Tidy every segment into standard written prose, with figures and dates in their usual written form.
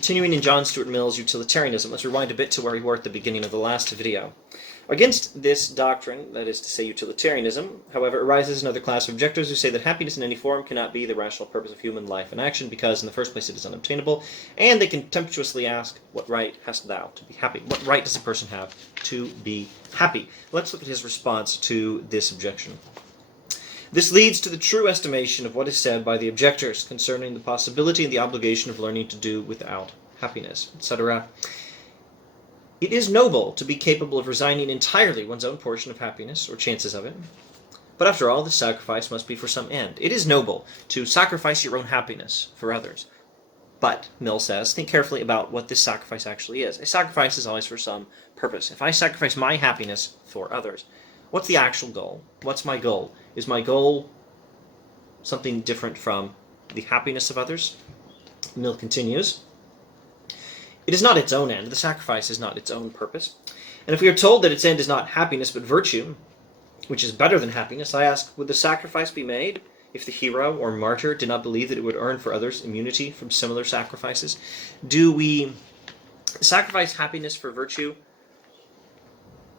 Continuing in John Stuart Mill's utilitarianism, let's rewind a bit to where we were at the beginning of the last video. Against this doctrine, that is to say utilitarianism, however, arises another class of objectors who say that happiness in any form cannot be the rational purpose of human life and action because, in the first place, it is unobtainable, and they contemptuously ask, what right hast thou to be happy? What right does a person have to be happy? Let's look at his response to this objection. This leads to the true estimation of what is said by the objectors concerning the possibility and the obligation of learning to do without happiness, etc. It is noble to be capable of resigning entirely one's own portion of happiness, or chances of it. But after all, the sacrifice must be for some end. It is noble to sacrifice your own happiness for others. But, Mill says, think carefully about what this sacrifice actually is. A sacrifice is always for some purpose. If I sacrifice my happiness for others, what's the actual goal? What's my goal? Is my goal something different from the happiness of others? Mill continues, it is not its own end. The sacrifice is not its own purpose. And if we are told that its end is not happiness but virtue, which is better than happiness, I ask, would the sacrifice be made if the hero or martyr did not believe that it would earn for others immunity from similar sacrifices? Do we sacrifice happiness for virtue?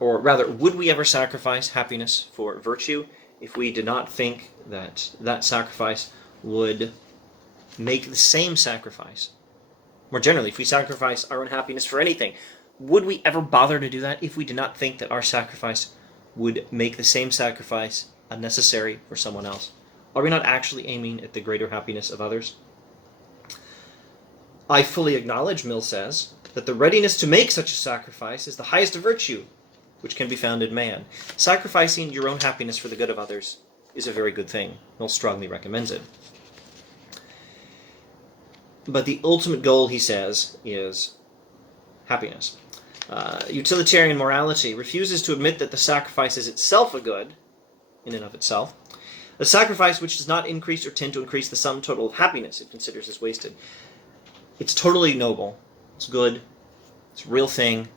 Or rather, would we ever sacrifice happiness for virtue if we did not think that that sacrifice would make the same sacrifice? More generally, if we sacrifice our own happiness for anything, would we ever bother to do that if we did not think that our sacrifice would make the same sacrifice unnecessary for someone else? Are we not actually aiming at the greater happiness of others? I fully acknowledge, Mill says, that the readiness to make such a sacrifice is the highest virtue which can be found in man. Sacrificing your own happiness for the good of others is a very good thing. Mill strongly recommends it. But the ultimate goal, he says, is happiness. Utilitarian morality refuses to admit that the sacrifice is itself a good, in and of itself. A sacrifice which does not increase or tend to increase the sum total of happiness it considers as wasted. It's totally noble. It's good. It's a real thing.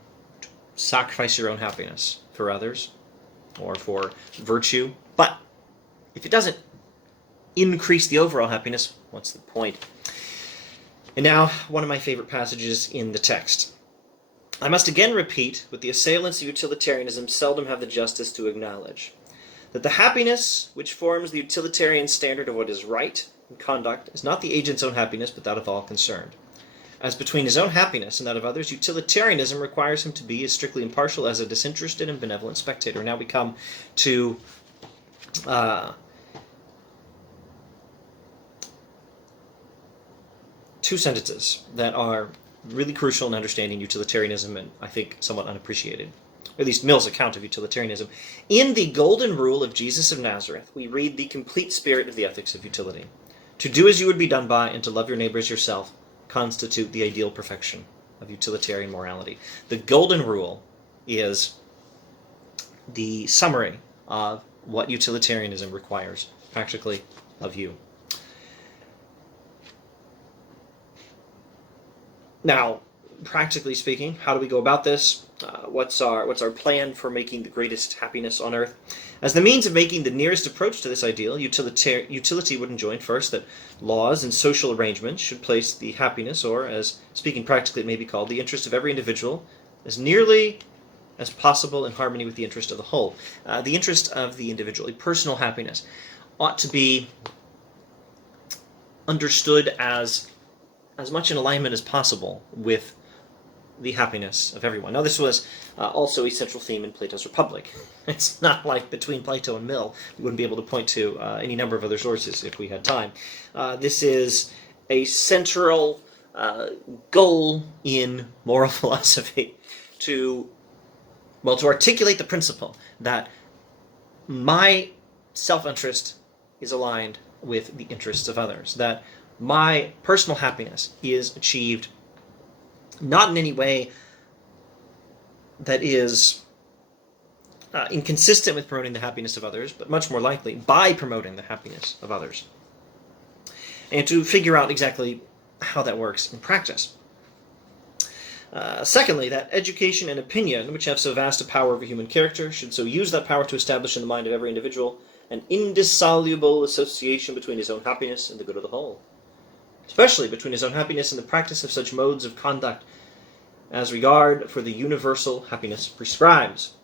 Sacrifice your own happiness for others or for virtue. But if it doesn't increase the overall happiness, what's the point? And now, one of my favorite passages in the text. I must again repeat what the assailants of utilitarianism seldom have the justice to acknowledge, that the happiness which forms the utilitarian standard of what is right in conduct is not the agent's own happiness, but that of all concerned. As between his own happiness and that of others, utilitarianism requires him to be as strictly impartial as a disinterested and benevolent spectator. Now we come to two sentences that are really crucial in understanding utilitarianism and I think somewhat unappreciated, or at least Mill's account of utilitarianism. In the golden rule of Jesus of Nazareth, we read the complete spirit of the ethics of utility. To do as you would be done by and to love your neighbor as yourself constitute the ideal perfection of utilitarian morality. The golden rule is the summary of what utilitarianism requires practically of you. Now, practically speaking, how do we go about this? What's our plan for making the greatest happiness on earth? As the means of making the nearest approach to this ideal, utility would enjoin first that laws and social arrangements should place the happiness, or as speaking practically it may be called, the interest of every individual, as nearly as possible in harmony with the interest of the whole. The interest of the individual, a personal happiness, ought to be understood as much in alignment as possible with the happiness of everyone. Now, this was also a central theme in Plato's Republic. It's not like between Plato and Mill. We wouldn't be able to point to any number of other sources if we had time. This is a central goal in moral philosophy to articulate the principle that my self-interest is aligned with the interests of others, that my personal happiness is achieved not in any way that is inconsistent with promoting the happiness of others, but much more likely by promoting the happiness of others. And to figure out exactly how that works in practice. Secondly, that education and opinion, which have so vast a power over human character, should so use that power to establish in the mind of every individual an indissoluble association between his own happiness and the good of the whole. especially between his own happiness and the practice of such modes of conduct as regard for the universal happiness prescribes,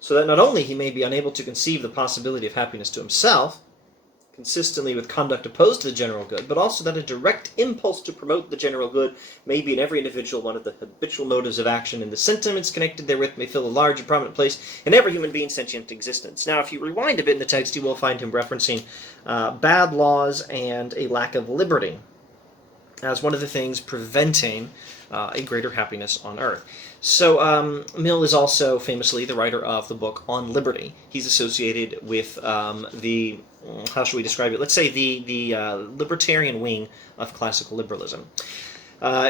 so that not only he may be unable to conceive the possibility of happiness to himself, consistently with conduct opposed to the general good, but also that a direct impulse to promote the general good may be in every individual one of the habitual motives of action, and the sentiments connected therewith may fill a large and prominent place in every human being's sentient existence. Now, if you rewind a bit in the text, you will find him referencing bad laws and a lack of liberty as one of the things preventing a greater happiness on earth. So Mill is also famously the writer of the book On Liberty. He's associated with the, how should we describe it? Let's say the libertarian wing of classical liberalism.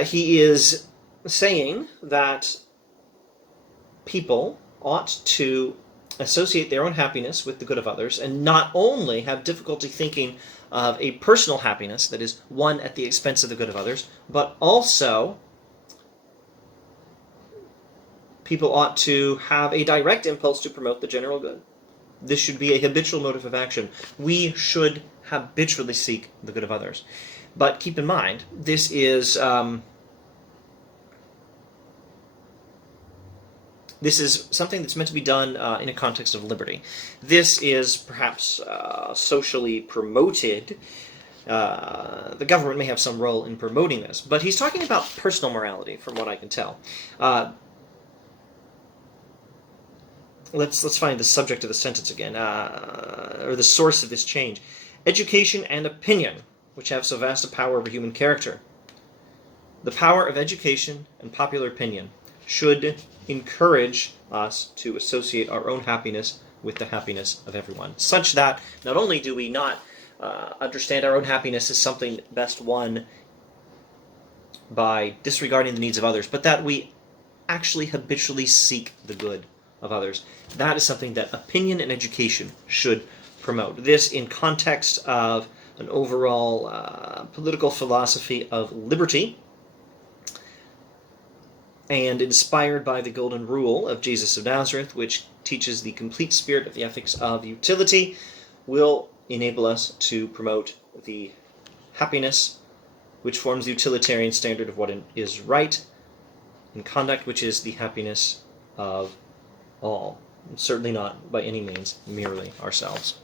He is saying that people ought to associate their own happiness with the good of others, and not only have difficulty thinking of a personal happiness that is won at the expense of the good of others, but also people ought to have a direct impulse to promote the general good. This should be a habitual motive of action. We should habitually seek the good of others. But keep in mind, this is something that's meant to be done in a context of liberty. This is perhaps socially promoted. The government may have some role in promoting this, but he's talking about personal morality, from what I can tell. Let's find the subject of the sentence again, or the source of this change. Education and opinion, which have so vast a power over human character. The power of education and popular opinion should encourage us to associate our own happiness with the happiness of everyone, such that not only do we not understand our own happiness as something best won by disregarding the needs of others, but that we actually habitually seek the good of others. That is something that opinion and education should promote. This in context of an overall political philosophy of liberty, and inspired by the golden rule of Jesus of Nazareth, which teaches the complete spirit of the ethics of utility, will enable us to promote the happiness which forms the utilitarian standard of what is right, and conduct which is the happiness of all. And certainly not by any means merely ourselves.